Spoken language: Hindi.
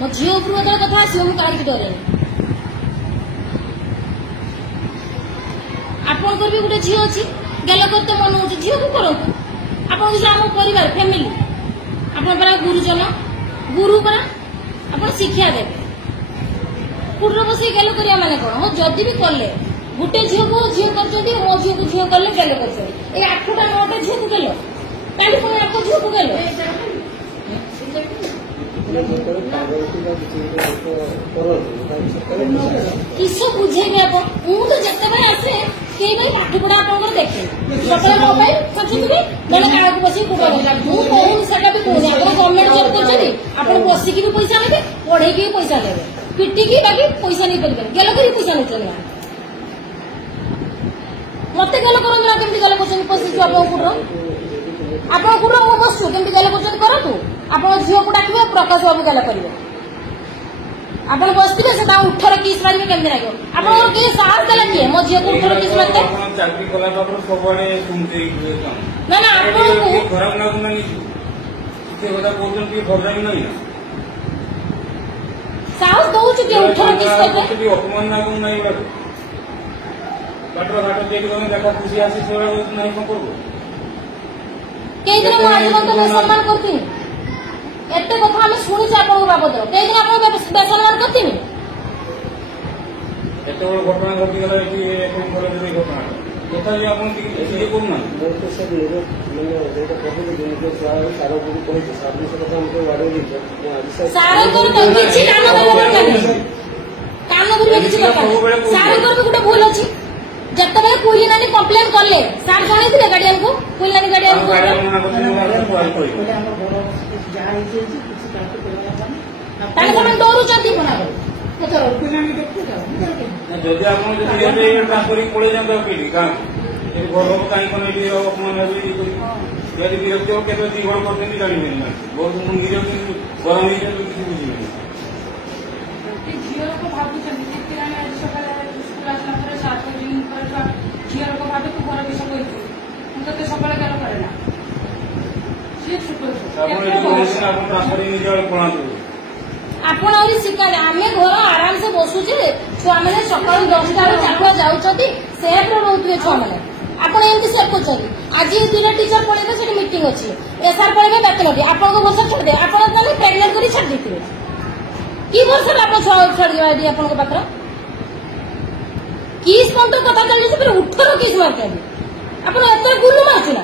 मो झील उपरू कथा आस कहीं डरे आपंकर भी गोटे झी अच्छी गेल करते मन हो झील को करतु आप आम परिवार फैमिली आप गुरुजन गुरु परा आप शिक्षा देते कुटर बस गेल करिया माने कौन हाँ जदि भी कले गोटे झील को झील कर मो झील को झील कले गेल कर 8टा 9टा झील को गेल काली पुणी आपको झील को गेल किस बुझेबे आप तो जिते बड़े आसे कई भाई पाठ पढ़ा आप देखे सकाल मोबाइल खोजुवे बेले काल को बस कहूँ सेटा भी कहूँ आप गवर्नमेंट जॉब कर बसिकी भी पैसा लेते पढ़े भी पैसा लेते पिटिकी बाकी पैसा नहीं पारे गेल कर पैसा नहीं मत गेल कर केमी गेल कर पशु आप कुटर आप बसु केमी गेल कर करूँ आप झील को डाक प्रकाश बाबू गेल करेंगे आप बसते से 18 किस मारे केमी लगे आप साहस देला किए मो झील को 18 किस मारते ना ना साहस दौर किए 18 किस करते कई दिन मुझे सम्मान करती एत कथा आम शुणी आप बाबद कई दिन आप बेसम्मान करती घटना घटीगला गोटे भूल अच्छी जिते बड़े कुली नानी कम्प्लेन कले सार जन गार्डियन को कुली नानी गार्डियन डरू जदि आप ट्रांसफर पड़े जाते घर कहीं विरक्ति हो के दी घर करते जानी बहुत गरम किसी बुझे झील को भावुँ झील को भावे तू घर विष कहते सकाल गेल करे आपण शिखा आम घर आराम से बसुचे छुआ मैंने सकाल 10टा 4टा जाऊँच सेफ्रे रोथे छुआ मैंने आपड़ एमती सेफ कर आज 2टा टीचर पढ़े से मीटिंग अच्छी एसआर पढ़े बेतन आपको वर्ष छाड़े आप प्रेगनेंट कर छाड़ देते कि वर्ष आप छुआ छाड़ी आप पाखर किस पंत कथा चलती 18 किस मारते आप गुलु मार्चुना